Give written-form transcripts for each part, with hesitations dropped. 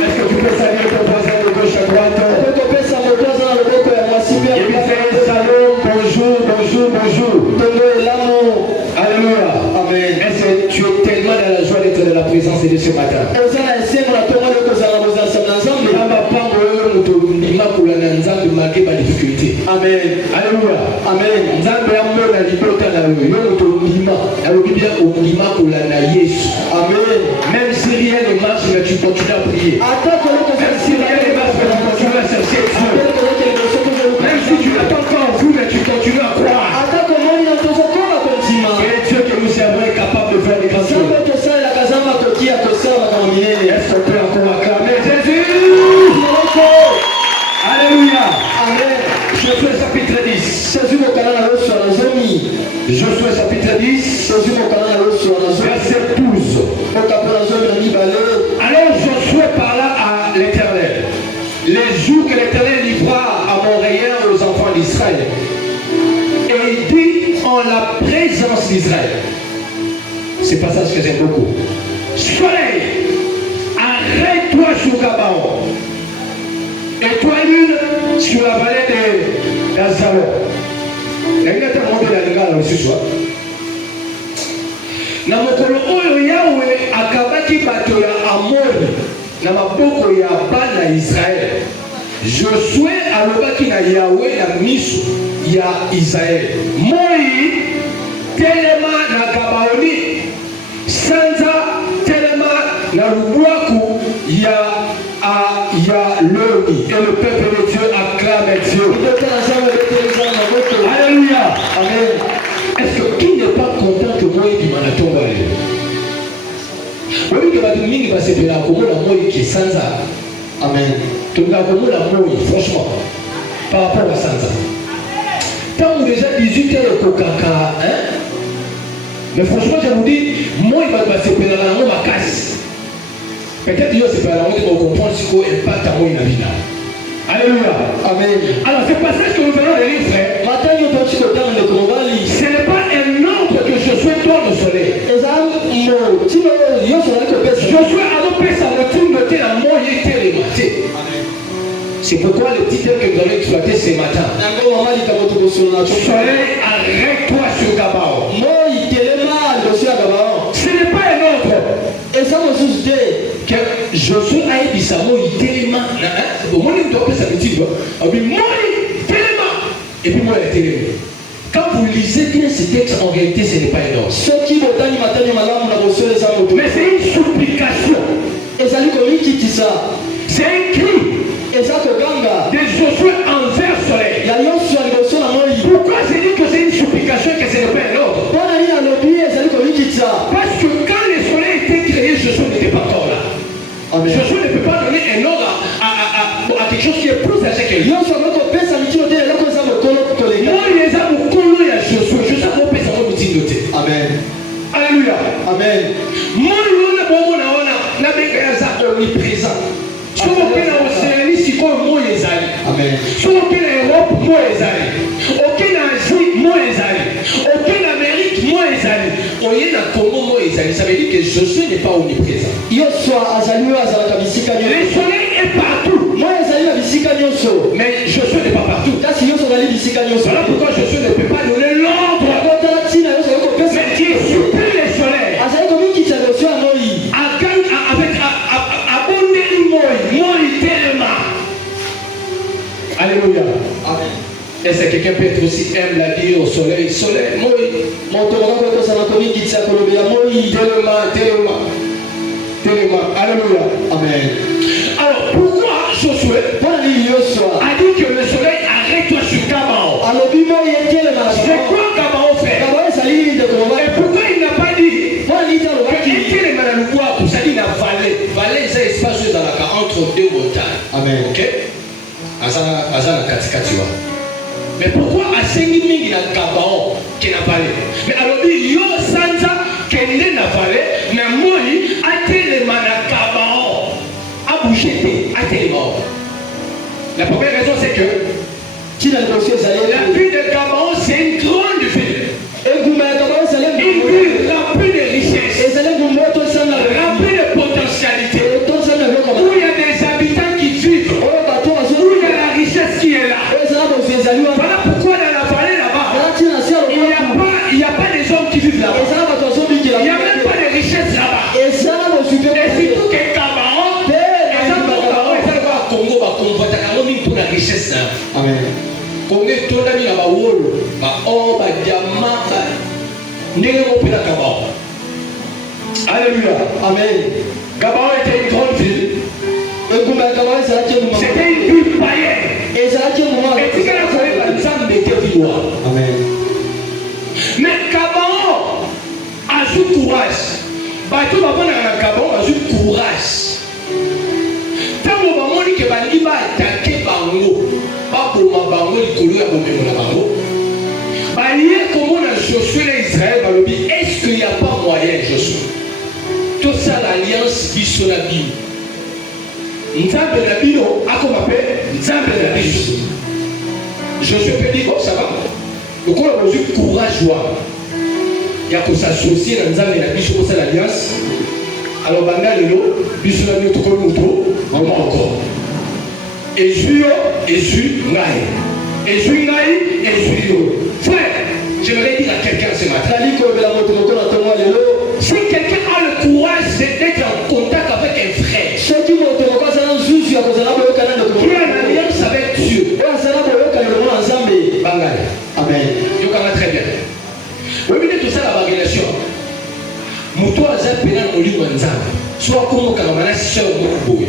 Est-ce que tu peux saluer ton voisin de gauche à droite? Il dit shalom, bonjour, bonjour, bonjour. Alléluia. Amen. Est-ce que tu es tellement dans la joie d'être dans la présence de ce matin? Malgré ma difficulté. Amen. Alléluia. Amen. Même si rien ne marche, mais tu continues à prier. Même si rien ne marche, mais tu continues à chercher Dieu. Même si tu n'as pas encore vu, mais tu continues à croire. Et Dieu que nous servons est capable de faire des grandes choses. Est-ce qu'on peut encore acclamer Jésus? Alléluia. Amen. Josué chapitre 10. Josué chapitre 10. Verset 12. Alors Josué parla à l'Éternel. Les jours que l'Éternel livra à Montréal aux enfants d'Israël. Et il dit en la présence d'Israël. C'est le passage que j'aime beaucoup. Soleil, arrête-toi sur Gabaon. Et toi, lune, sur la vallée de Gazalon. La lune est monté dans le gars aussi, soit. Na mokolo oyo Yahweh akabaki bato ya Amori na maboko ya bana Israël. Josué alobaki na Yahweh na miso ya Israël. Moi telema na Gabaoni, Sanza telema na lubwaku ya Loni. Et le peuple de Dieu acclame Dieu. Alléluia. Amen. Est-ce que qui n'est pas content que moi du manaton va aller? Oui, que va dominer va se faire comme la moi qui est Sanza. Amen. Tu vas comme la moi, franchement, par rapport à Sanza. Tant que déjà 18 heures au Coca, hein? Mais franchement, je vous dis, moi il va se faire la moi ma casse. Peut-être que c'est pas la honte pour comprendre ce qu'on n'est pas ta moine à vida. Alléluia. Amen. Alors, ce passage que nous venons de lire, frère, ce n'est pas un ordre que Josué doit nous soleil. Josué a repris sa retourne de la moyenne télématé. C'est pourquoi le titre que nous allons exploiter ce matin. Soleil, arrête-toi sur Gabaon. Ce n'est pas un ordre. Que Josué a dit ça, moi il téléma. Moi il doit ça veut dire moi il téléma. Et puis moi il téléma. Quand vous lisez bien ce texte, en réalité ce n'est pas un ordre. Mais c'est une supplication. C'est un cri de Josué envers Soleil. Pourquoi j'ai dit que c'est une supplication que ce n'est pas un ordre? Parce que quand le soleil était créé, Josué n'était pas encore là. Amen. Josué ne peut pas donner un ordre à quelque chose qui est plus âgé que lui. Moi, les âmes Josué, je sais qu'on peut savoir nous dire. Amen. Alléluia. Amen. Moi, on a omniprésent. Si on peut dans l'Océanie, c'est quoi moi les amis? Amen. Si on peut dans l'Europe, moi les amis. Aucun Asie, moi les amis. Aucun Amérique, moi les amis. On y est dans Congo, moi les amis. Ça veut dire que Josué n'est pas omniprésent. Le soleil est partout. Mais Josué n'est pas partout. Voilà pourquoi Josué ne peut pas donner l'ordre. Mais Dieu supplie le soleil. Avec moi tellement. Alléluia. Amen. Est-ce que quelqu'un peut être aussi humble à dire au soleil, soleil, moi, tellement. Alléluia. Amen. Alors pourquoi Josué a dit que le soleil arrête-toi sur Gabaon? C'est quoi Gabaon fait? Et pourquoi il n'a pas dit c'est-à-dire la vallée? Vallée, c'est espace entre deux montagnes. Amen. Ok? Mais pourquoi à Sengi na Gabaon qui n'a pas dit? Mais alors il y a Sanza qui est na vallée, mais moi a tellement na Gabaon a bougé a tellement. La première raison c'est que la ville de Gabaon c'est une grande ville. Une ville remplie de richesses, remplie de potentialités. Alléluia. Amen. Gabaon était une grande ville. C'était une ville païenne. Et c'est là que Amen. Mais Gabaon a eu courage. Bateau va prendre un Gabaon a eu courage. Tant que Bango dit que Bangi va attaquer Bango, pas pour ma Bango, il coule à Bango. Bango, comment on a Josué l'Israël, est-ce qu'il n'y a pas moyen, Josué? Tout ça, l'alliance qui sur la Bible. Nzambe na bino, à qu'on appelle Nzambe na bino. Josué peut dire, oh ça va. Donc on a besoin de courage. Il y a qu'on s'associe dans Nzambe na bino pour cette alliance. Alors banda lelo, biso na bino tout comme nous, encore. Ezu ngai. Ezu ngai, ezu yo. Frère, j'aimerais dire à quelqu'un ce matin. Si quelqu'un a le courage d'être en contact avec un frère, qui a une alliance avec Dieu, Amen. Donc on va très bien. Oui, mais tout ça, la relation. Moutou a pénal au livre Nzambe. Soit comme on a soeur Mouboui,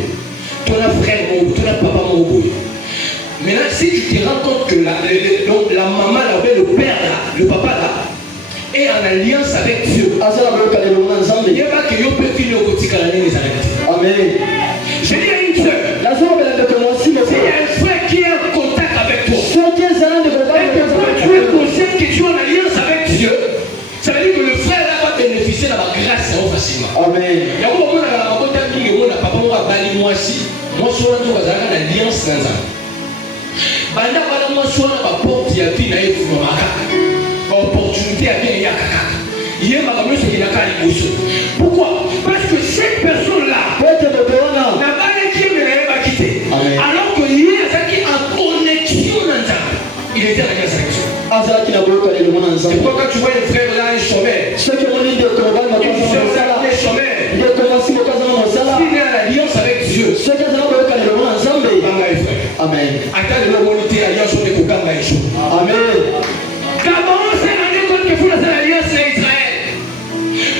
ton frère Mouboui, ton papa Mouboui. Maintenant, si tu te rends compte que la maman, le père, le papa là, est en alliance avec Dieu, il n'y a pas que yo peut finir au quotidien les arrêter. Amen. Je dis à une soeur, il y a un frère qui est en contact avec toi. Et que tu es conscient que tu es en alliance avec Dieu, ça veut dire que le frère là va bénéficier de la grâce facilement. Amen. Il y a un moment où on a papa, on va balayer moi aussi. Moi, je suis en alliance dans ça. Banda bala moi je suis en porte ya vie na yefu mama. Opportunité à bien yakaka. Il y a ma maman qui n'a qu'à l'émotion. Pourquoi? Parce que cette personne-là n'a pas qui me quitter. Alors que il y a ça qui est en connexion dans ça. Il était dans la connexion. C'est pourquoi quand tu vois un frère là, un chômeur. Ceux qui ont dit de combattre ma personne, un chômeur. Il est commencé au cas où on s'est là. Il est en alliance avec Dieu. Ceux qui ont dit Amen. Attends le monité alliance de Kuganga Isho. Amen. Gabaon s'est rendu compte que vous avez l'alliance d'Israël.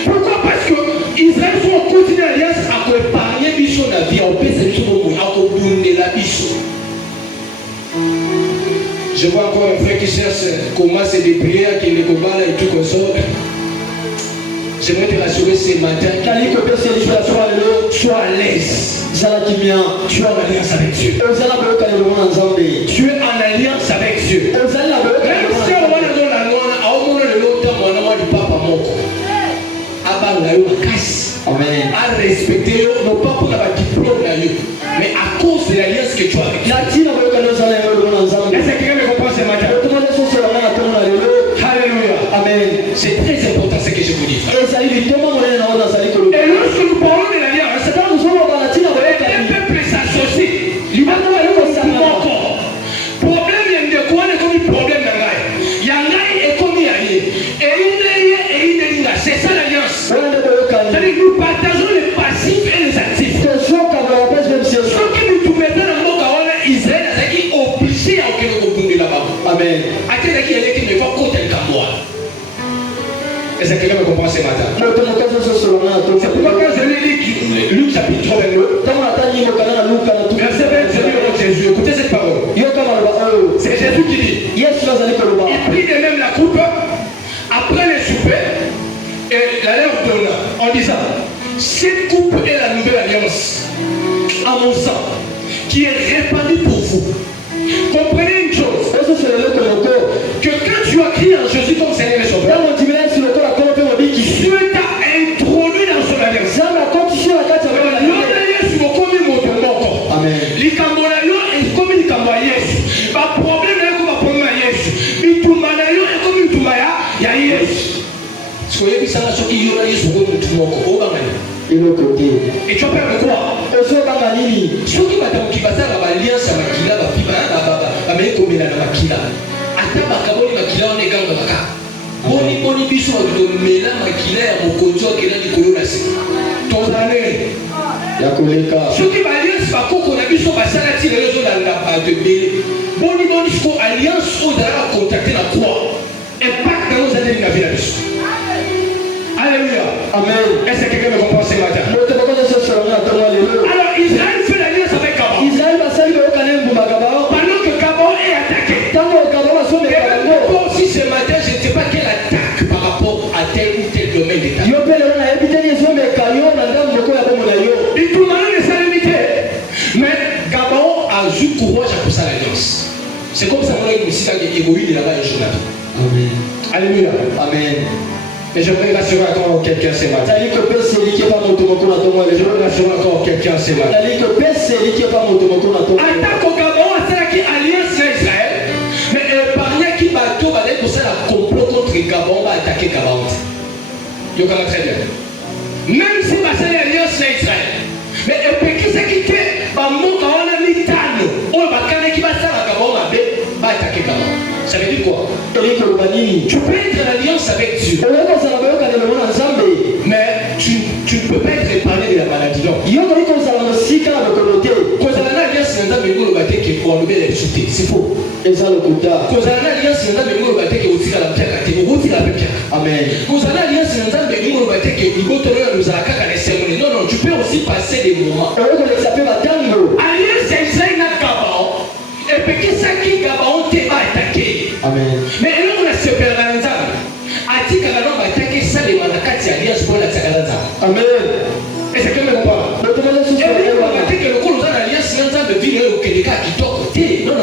Pourquoi? Parce que Israël sont continué l'alliance à épargner Bichon la vie, à opérer ce monde, à donner la Bichon. Je vois encore un frère qui cherche comment c'est des prières, qui les combat et tout comme ça. J'aimerais te rassurer ce matin. Sois à l'aise. Tu es en alliance avec Dieu. Tu es en alliance avec Dieu. Même si on va dans la loi, à un moment de l'autre, on a du papa moko. Amen. À respecter, non pas pour avoir diplôme, mais à cause de l'alliance que tu as avec Dieu. Est-ce que quelqu'un me comprend ce matin? Alléluia. Amen. C'est très important ce que je vous dis. Et lorsque nous parlons de l'alliance, un peuple s'associe. Problème, il y a des problème. Il y a un et comme il y a c'est ça l'alliance. C'est-à-dire que nous partageons les passifs et les actifs. Ce qui nous mettent dans le monde Israël, c'est qui est obligé à aucun monde là-bas. Amen. À quel qui est qui ne va compter qu'à moi. Est-ce que quelqu'un me comprend ce matin? C'est pourquoi quand je lis Luc chapitre 22, verset 20, Jésus, écoutez cette parole. C'est Jésus qui dit, il prit de même la coupe après le souper et la leur donna en disant, cette coupe est la nouvelle alliance à mon sang qui est répandue pour vous. Comprenez une chose, que quand tu as crié en Jésus comme Seigneur et Sauveur, Dieu t'a introduit dans son alliance. Amen. Et tu as peur de quoi? Ceux qui m'attendent qui passent à l'alliance à Makila, à Mekomena, à Makila. Attends, Makaboni, Makila, on est gang de Maka. Boni biso de mela Makila, à Mokojo, qui est dans le Kolonasi. Ton année. Ceux qui m'alliance, pas qu'on a vu son passage à tirer les autres dans la part de Bélé. Boni, il faut alliance au-delà de contacter la croix. Et pas que nous allons la vie là-dessus. Alléluia. Amen. Est-ce que quelqu'un me comprend ce matin? Alors Israël fait l'alliance avec Gabaon. Pendant que Gabaon est attaqué. Et même aussi ce matin, je ne sais pas quelle attaque par rapport à tel ou tel domaine d'État. Il tout le monde ne s'est limité. Mais Gabaon a joué courage pour sa alliance. C'est comme ça qu'on a eu aussi l'égoïne là-bas et Jonathan. Amen. Alléluia. Amen. Et j'aimerais rassurer encore quelqu'un ce matin. Je veux rassurer encore quelqu'un ce matin. En tant que Gabaon, c'est qui alliance Israël. Mais par là qui bateau va aller pour ça la complot contre Gabaon va attaquer Gabaon. Je connais très bien. Même si ma seule alliance Israël. Mais qui c'est qui fait mon Gabaon a mis tano. On va qui va ça la Gabaon va attaquer Gabaon. Ça veut dire quoi? Tu peux être en alliance avec Dieu. Mais tu ne peux pas être épargné de la maladie. Non. C'est faux. Amen. Non, non, tu peux aussi passer des moments. Alliance Israël n'a Gabaon. Et puis qui ça qui Gabaon t'a attaqué. Amen. Mais là on a se perdre dans les âmes. Ati Gabaon va attaquer ça les manakati alliance pour la Tsagalanza. Amen. Et c'est comme le combat. Et puis on va attaquer le coup dans l'alliance Nanza de ville au Québec qui toque. Non.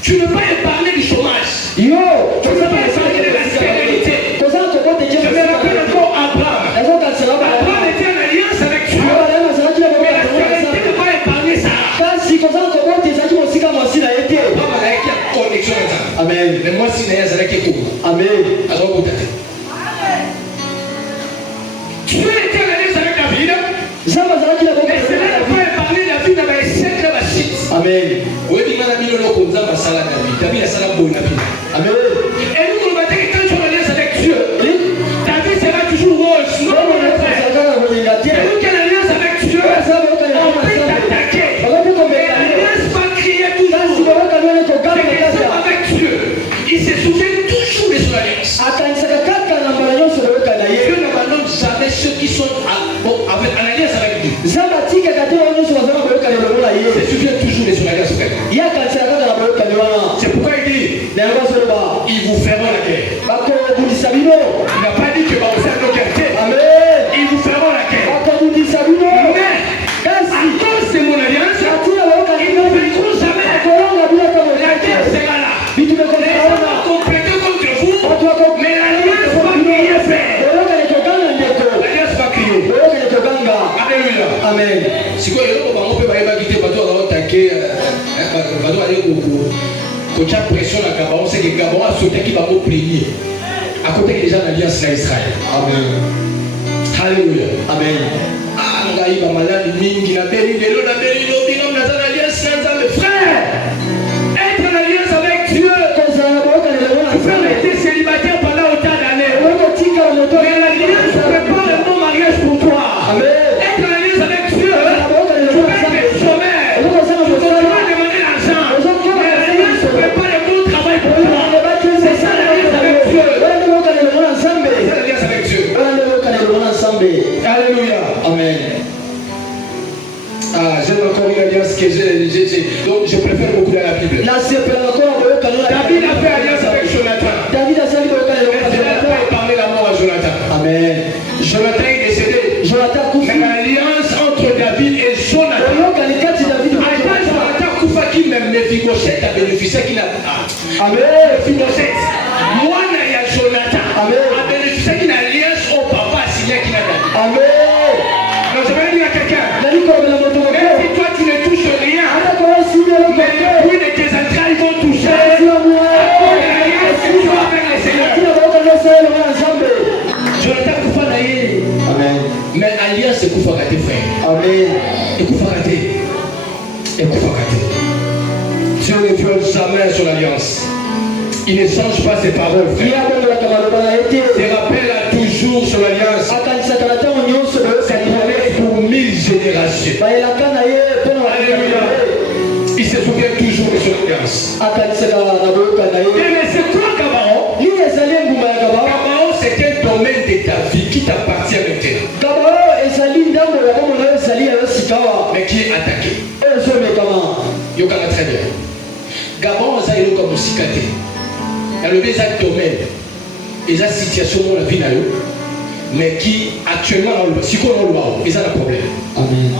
Tu ne peux pas épargner du chômage. Tu ne peux pas épargner de la stérilité. Je me rappelle encore Abraham. Abraham était en alliance avec Dieu. Mais la stérilité ne peut pas épargner ça. Amen. Mais moi, si n'est pas tout. Amen. Alors, vous êtes. Tu es été en alliance avec David. Et cela ne peut pas épargner David dans les siècles de la chute. Amen. Oui, il m'a mis le nom comme ça, David a ça la bonne David. Amen. Et nous, on va dire que quand tu es en alliance avec Dieu, David sera toujours rose. Non, mon frère. Et nous qui sommes en alliance avec Dieu, on peut t'attaquer. Et l'alliance va crier toujours. C'est que avec Dieu, il se souvient toujours de son alliance. Dieu n'abandonne jamais ceux qui sont en alliance avec lui. Il se souvient toujours de son alliance avec lui. C'est pourquoi il dit ils vous feront la guerre. Il n'a pas dit que vous allez nos quartiers. Ils vous feront la guerre. Mais à cause de mon alliance, ils ne vaincront jamais. La guerre sera là. Les gens vont compléter contre vous, mais l'alliance va crier faire. L'alliance va crier. Alléluia. Amen. Si vous voulez, on peut pas quitter le bateau avant d'attaquer. Le bateau aller au quand tu as pression à Gabaon, c'est que Gabaon a sauté qui va au premier. À côté des gens d'alliance d'Israël. Amen. Alléluia. Amen. Ah, on a eu ma maladie, mingi, la belle, de l'eau, la belle, l'eau, dans l'alliance d'Israël. Frère, être en alliance avec Dieu, tu peux rester célibataire pendant autant d'années. Mais l'alliance prépare un bon mariage pour toi. Amen. Être en alliance avec Dieu, tu peux être chômeur. Tu peux demander l'argent. Mais l'alliance prépare un bon travail pour toi. C'est ça l'alliance avec Dieu. C'est l'alliance avec Dieu. Alléluia. Amen. Ah, j'aime encore une alliance que j'ai. Donc je préfère beaucoup dans la Bible. David a fait alliance avec Jonathan. Mais il n'a pas épargné la mort à Jonathan. Amen. Jonathan est décédé. Mais l'alliance entre David et Jonathan. Jonathan Koufa qui même Mephibosheth a bénéficié qui n'a. Mephibosheth. Moi, il y a Jonathan. A bénéficié qui n'a alliance au papa signé qui n'a David. Amen. Donc je vais dire à quelqu'un. Même si toi tu ne touches rien, mais les bruits de tes entrailles vont toucher. L'alliance que tu as avec le Seigneur. Jonathan Koufa n'a rien. Amen. Mais alliance c'est Koufa Kate frère. Amen. Et Koufa Kate. Dieu ne viole jamais son alliance. Il ne change pas ses paroles, frère. Il rappelle toujours son alliance. C'est pour 1000 générations. Alléluia. Il se souvient toujours de son alliance. Mais c'est quoi Gabaon? Gabaon c'est un domaine de ta vie qui t'appartient maintenant. Mais qui est attaqué. Yokana très bien. Gabon, ça est comme musicate. Il y a le désert domaine. Et la situation dans la vie, mais qui actuellement, si on a le bas, ils ont un problème. Amen.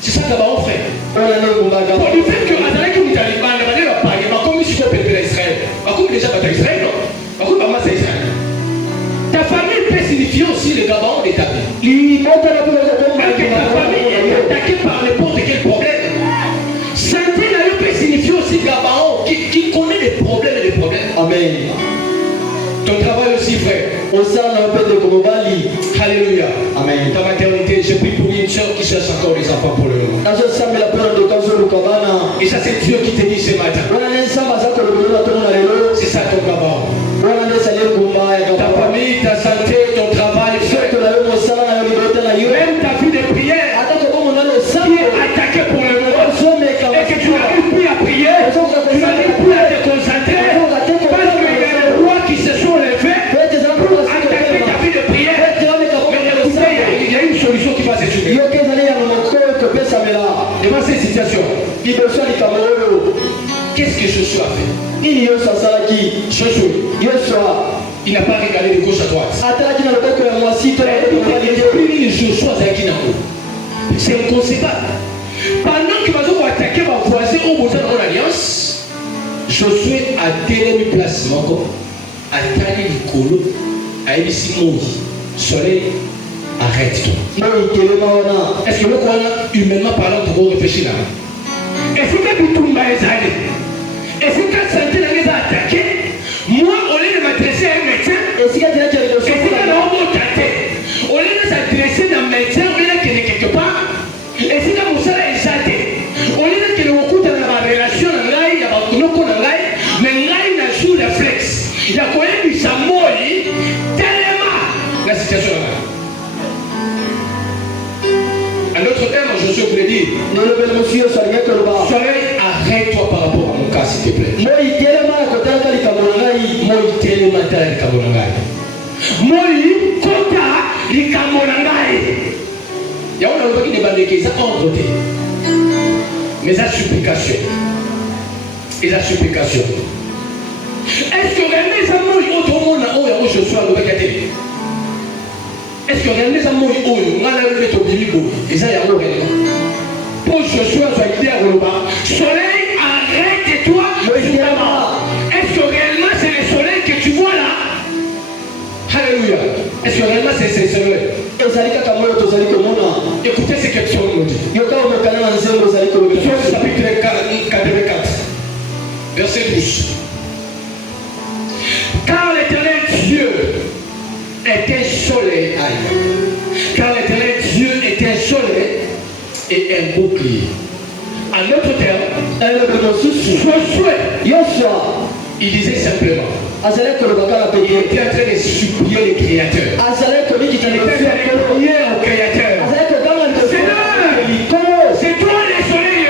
C'est ça Gabon frère. Pour le fait que Azalek ou Taliban, on va parler, comme si on peut Israël. Comme déjà pas Israël, non? Comme maman c'est Israël. Ta famille peut signifier aussi le Gabon de ta vie. Ta famille est attaquée par n'importe quel problème. Santé peut signifier aussi Gabon qui connaît des problèmes et des problèmes. Amen. Ton travail aussi, frère. Alléluia. Amen. Ta maternité, j'ai pris pour une soeur qui cherche encore des enfants pour le moment. Et ça, c'est Dieu qui te dit ce matin. C'est ça ton Gabon. Ta famille, ta santé, ton travail, même ta vie de prière qui est attaquée pour le moment. Et que tu n'arrives plus à prier, tu n'arrives plus à te concentrer, parce qu'il y a des rois qui se sont levés, attaquer ta vie de prière. Mais écoutez, il y a une solution qui va se trouver. Devant cette situation, qu'est-ce que Joshua a fait? Joshua, il n'a pas regardé de gauche à droite. C'est inconcevable. Pendant que nous avons attaqué ma voisin au bout de l'alliance, Josué a télé place encore. A tali l'icolo, a ici Moïse. Soleil, arrête-toi. Est-ce que le quoi humainement parlant, tu vas réfléchir là? Est-ce que tout le monde est allé? Est-ce que quand santé n'a pas attaqué, moi, au lieu de m'adresser à un médecin, est-ce qu'il y a des gens qui au lieu de s'adresser à un médecin, au lieu de quelque part, est-ce que vous savez exacté? Au lieu de beaucoup de la relation, il y a beaucoup de mais il y a une sous réflexe. Il y a quoi du Samoï, tellement la situation là. En d'autres termes, je voulais dire, soleil, arrête-toi par rapport à mon cas, s'il te plaît. Moi, il y a un qui demande qu'ils ont endroté. Mais la supplication. Et la supplication. Est-ce que réellement ça mange autre monde où je suis à l'obégaté? Est-ce que réellement ça mange où on a levé ton biblique? Et ça y a un réellement. Pour je suis à l'obégaté, soleil, arrête-toi. Est-ce que réellement c'est le soleil que tu vois là? Alléluia. Est-ce que réellement c'est ce soleil? Écoutez ce que Psaume nous dit. Psaume chapitre 84, verset 12. Car l'éternel Dieu est un soleil. Car l'éternel Dieu est un soleil et un bouclier. En d'autres termes, il disait simplement, il était en train de supplier le Créateur. Il était en train de prier au Créateur. C'est toi le soleil.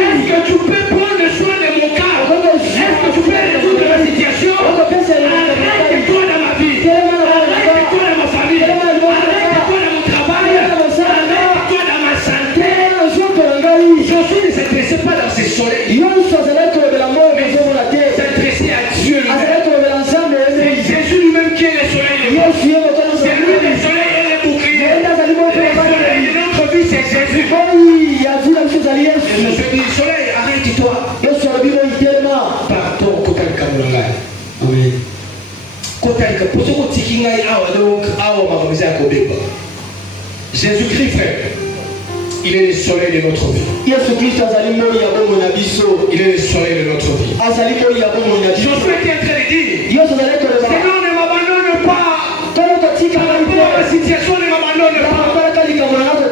Est-ce que tu peux prendre soin de mon cas? Est-ce que tu peux résoudre la situation? Arrête-toi dans ma vie. Arrête-toi dans ma famille. Arrête-toi dans mon travail. Arrête-toi dans ma santé. Josué ne s'intéressait pas dans ce soleil. Mais s'intéressait à Dieu lui-même. C'est Jésus lui-même qui est le soleil. C'est lui le soleil et le bouclier. Le soleil de notre vie, c'est Jésus. Et je dis, soleil, arrête-toi. Pardon, Kotal Kamulangai. Amen. Kotal Kamulangai. Jésus-Christ, frère, il est le soleil de notre vie. Il est le soleil de notre vie. Josué était en train de dire, Seigneur, ne m'abandonne pas. Par rapport à la situation, ne m'abandonne pas.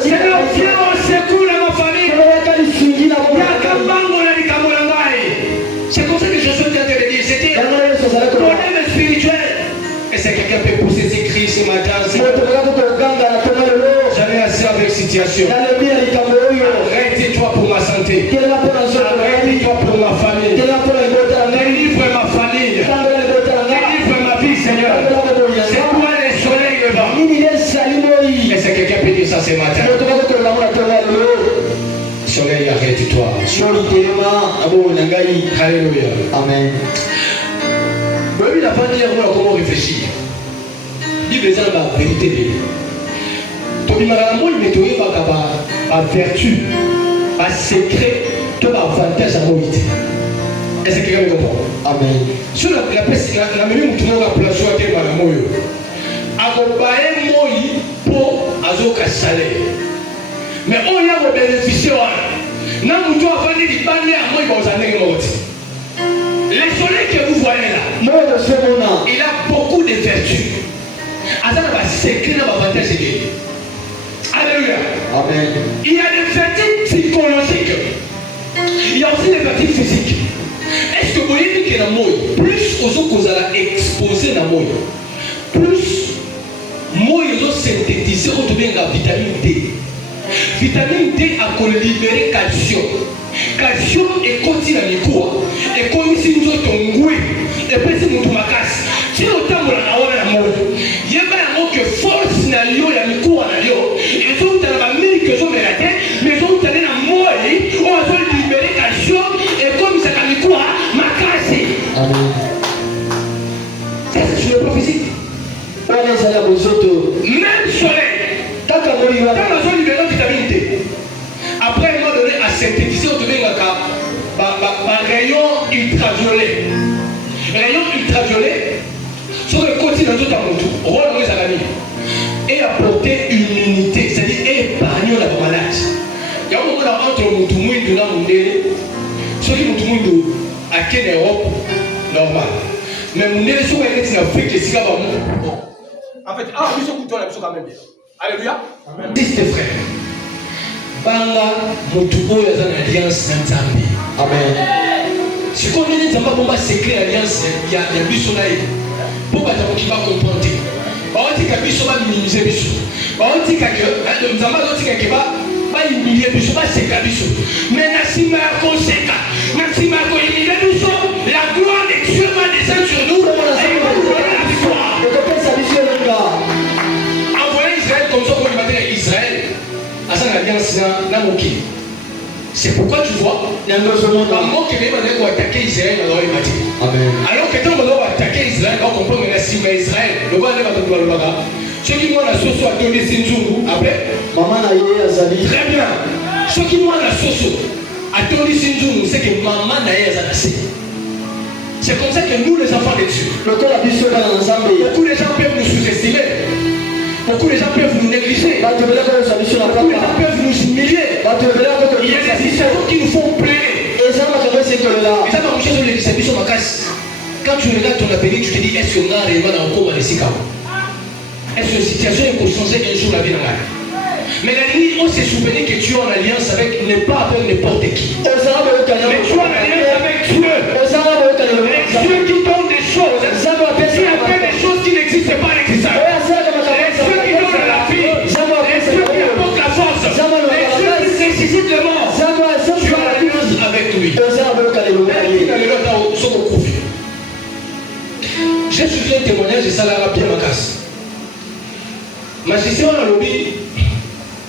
Seigneur, viens au secours de ma famille. C'est comme ça que Josué était en train de dire. C'était un problème spirituel. Et c'est quelqu'un qui peut pousser ses cris ce matin. J'avais assez avec situation. Arrête-toi pour ma santé. Arrête-toi pour ma famille. Délivre ma famille. Délivre ma vie, Seigneur. C'est toi ce matin. Soleil, arrête-toi. Alléluia. Amen. La Bible n'a pas dit comment réfléchir. La Bible est la vérité. Tu dis ma vertu, ma secret, tu as avantage à moi. Est-ce que quelqu'un me comprend? Amen. Sur la même tout le monde a placé à terre à moi. Accompagner moi pour azoka salaire. Mais on y a bénéficié. Non, nous devons faire des bannières à moi dans un années. Le soleil que vous voyez là, il a beaucoup de vertus. Azana va secret dans l'avantage. Alléluia. Amen. Il y a des vertus psychologiques. Il y a aussi des vertus physiques. Est-ce que vous voyez que dans le monde, plus aux autres vous allez exposer dans le monde, plus moi ils ont synthétisé au bien la vitamine D. Vitamine D a libéré calcium. Calcium est continu dans les cours. Et comme si nous avons tombé, et puis si nous avons casse. Si nous avons la mort, il y a que force n'a lieu, il y a les cours à lieu. Et ils ont dans la mine que sont la tête, mais ils ont dans la mort, on a libéré calcium, et comme ça a les cours, ma casse. Amen. C'est sur le plan physique. Même soleil. Quand on a libéré la vitamine D, après il m'a donné à synthétiser au devient un rayon ultraviolet. Rayon ultraviolet, sur le côté de tout un tout, rôle dans les amis, et apporter une immunité, c'est-à-dire épargner la malade. Il y a un moment entre le monde et le monde, ceux qui monde à quelle Europe normal. Mais mon nez sur les en Afrique, les cigares vont. En fait, ils sont contents quand même bien. Alléluia. Dis tes frères. Banga Motubo est en alliance dans Zambie. Amen. Si on est dans Zambie, on va s'écrire alliance. Il y a des bus là. Pour que tu vas comprendre. On dit que bus va minimiser bus. On dit que Zambie va dire que va humilier bus, va s'écrire bus. Mais Nassima conséquent, Nassima humilier bus. La gloire de Dieu va descendre sur nous. Et il va nous donner la victoire. Envoyer Israël comme ça pour combattre Israël. À son alliance dans mon qui. C'est pourquoi tu vois, il y a un moment que les gens vont attaquer Israël dans les bâtiments. Alors que quand on va attaquer Israël, on comprend que si Israël, le roi ne va pas le bagarre. Ceux qui voient la soso à Tony Sinzungu, après, maman a eu Azali. Très bien. Ceux qui voient la soso à Tony Sinzungu, c'est que maman a eu Azali. C'est comme ça que nous, les enfants de Dieu, beaucoup de gens peuvent nous sous-estimer. Beaucoup de gens peuvent nous négliger. Beaucoup de gens peuvent nous humilier. Il y a des histoires qui nous font pleurer. Quand tu regardes ton avenir, tu te dis est-ce que là, réellement, encore est-ce que la situation est pour changer un jour la vie dans la vie? Mais la limite, on s'est souvenu que tu es en alliance avec, n'est pas avec n'importe qui. Mais tu es en alliance avec Dieu. Et Dieu qui donne des choses. Dieu a fait des choses qui n'existent pas à l'existence. Ceux qui donnent la vie, ceux qui apportent la force, ceux qui nécessitent le monde, tu as l'alliance avec lui. J'ai suivi un témoignage de Salara bien ma casse. Ma gestion dans le lobby,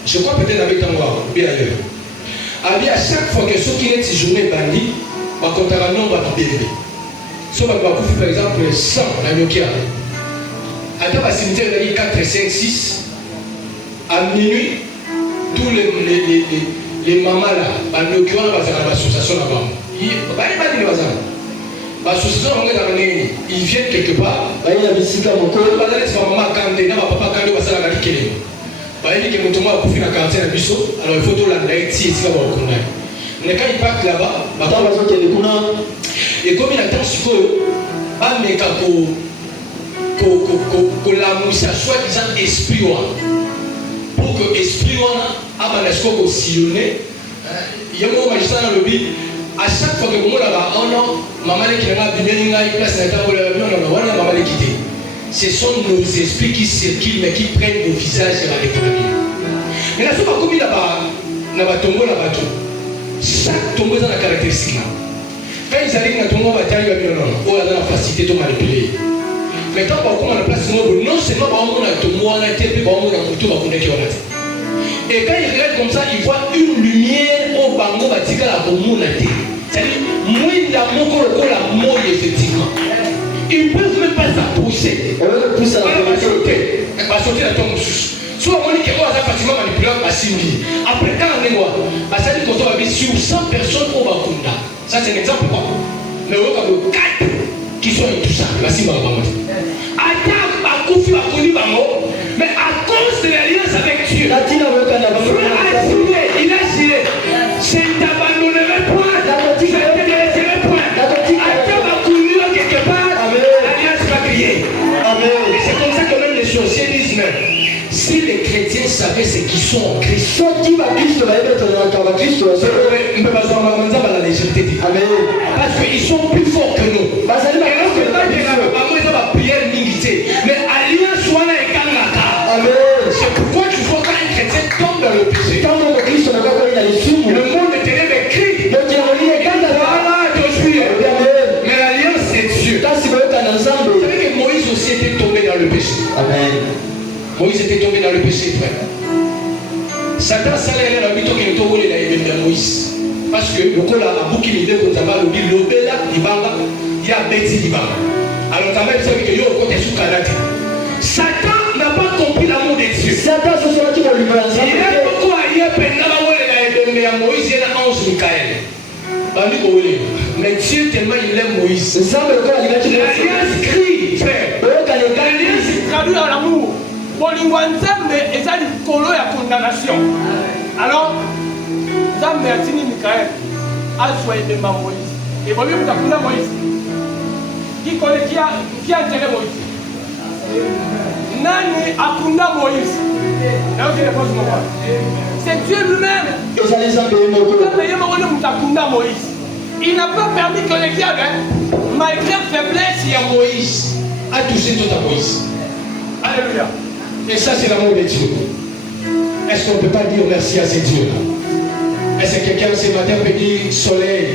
je crois peut-être avec Tangoa, bien ailleurs. À chaque fois que ceux qui sont journée bandit, on compte un nombre de bébés. Si on va par exemple 100 dans le Nokia. Attends, à cimetière, il y a 4, 5, 6. À minuit, tous les mamans là, ils ont l'association là-bas. L'association, ils viennent quelque part. Ils disent que maman Kandé, papa Kandé, va s'en aller. Ils disent que mon tournoi a coupé la quarantaine à Bissot. Alors il faut tout l'amener ici, ici, là-bas. Mais quand ils partent là-bas, et comme il attend ce que la moussa soit disant esprit pour que l'esprit a un sillonné, il y a un magistrat dans le but. À chaque fois que vous avez maman qui a place ce sont nos esprits qui circulent mais qui prennent nos visages et la découverte. Mais là, ce n'est pas comme il y a tombeau là-bas. Chaque tombeau a la caractéristique. Quand ils arrivent dans le tombeau, ils ont la facilité de manipuler. Mais quand on a la place, non seulement on a tombeau, on a été puis on a moto, on a Et quand il regarde comme ça, il voit une lumière au bango batika la communauté. C'est-à-dire, mwinda moko lokola moi effectivement. Ils ne peuvent même pas s'approcher. On va pousser à la sauter. On va sauter la tombe. Soit on dit que moi, facilement manipulable, après quand on est noir, ça dit qu'on doit vivre sur 100 personnes au Bakunda. Ça c'est un exemple quoi. Mais on a 4 qui sont intouchables. Merci Maman. Attaque à Koufi à Koufi Bango, mais à cause de l'alliance avec Dieu, il a signé. Je ne t'abandonnerai point. Je ne te laisserai point. Attends à Koufi quelque part. L'alliance va crier. Amen. Et c'est comme ça que même les sorciers disent même. Si les chrétiens savaient ce qu'ils sont en Christ, parce qu'ils sont plus forts que nous. C'est pourquoi tu vois quand un chrétien tombe dans le péché, le monde de ténèbres crie. Voilà, mais l'alliance c'est Dieu. Vous savez que Moïse aussi était tombé dans le péché. Amen. Moïse était tombé dans le péché, frère. Satan s'allait dans le mytho qui est tombé dans Moïse. Parce que le col a beaucoup d'idées comme ça va le dire l'obéla, il y a Betty Libanga. Alors, quand même, ça veut dire qu'il y a un côté sous Canada. Satan n'a pas compris l'amour de Dieu. Satan, ce sera qui va lui faire ça. Il est pourquoi il y a pendant la Moïse, il y a un ange Michael. Mais Dieu tellement il aime Moïse. L'alliance crie, frère. L'alliance traduit en amour. Bolingo Nzambe eza likolo ya condamnation. Alors Nzambe atini Mikael azwa ebemba Moïse. Et bobi mutakunda Moïse. Qui a enterré Moïse? Nani akunda Moïse? C'est Dieu lui-même. Il n'a pas permis que les diables, malgré la faiblesse, il y a Moïse, a touché tout à Moïse. Alléluia. Et ça, c'est l'amour de Dieu. Est-ce qu'on ne peut pas dire merci à ces dieux-là? Est-ce que quelqu'un ce matin peut dire soleil,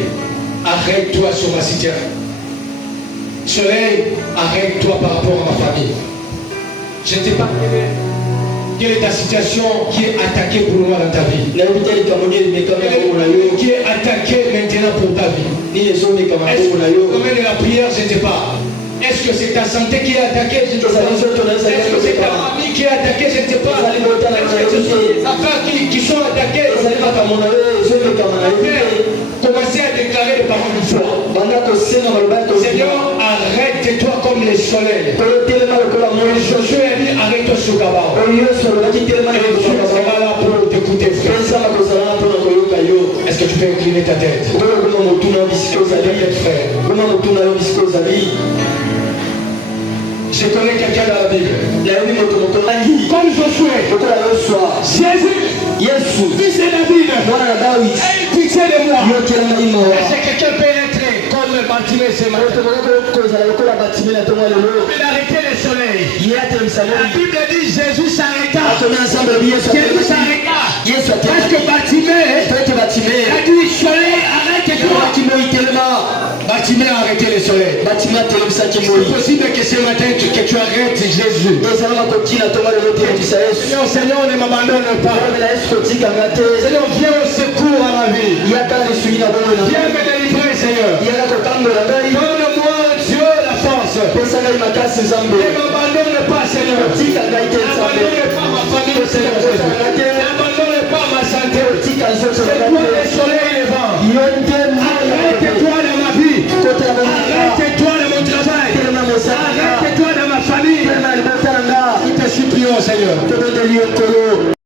arrête-toi sur ma citerne? Soleil, arrête-toi par rapport à ma famille. Je ne sais pas quelle est ta situation qui est attaquée pour moi dans ta vie. Qui est attaquée maintenant pour ta vie. Est-ce que de la prière, je ne sais pas. Est-ce que c'est ta santé qui est attaquée? Je ne sais pas. Est-ce que c'est ta famille qui est attaquée? Je ne sais pas. Est-ce que c'est ta affaires qui sont attaquées? Je ne sais pas. Commencez à déclarer les paroles du foi. Seigneur, arrête-toi comme les soleils. Josué a dit arrête-toi sur Gabao. Et Dieu sera là pour t'écouter, frère. Est-ce que tu peux incliner ta tête? Frère. Je connais quelqu'un dans la Bible. Comme Josué, Jésus, fils de David, aie pitié de moi. Est-ce que quelqu'un peut être comme Bartimée ce matin? Il a arrêté le soleil. La Bible dit Jésus s'arrêta. Jésus s'arrêta. Parce que Bartimée a dit soleil, arrête-toi. Bartimée a arrêté le soleil. C'est possible que ce matin que tu arrêtes Jésus. Seigneur, ne m'abandonne pas. Seigneur, viens au secours à ma vie. Viens me délivrer, Seigneur. Donne-moi, Dieu, la force. Ne m'abandonne pas, Seigneur. N'abandonne pas ma famille, Seigneur.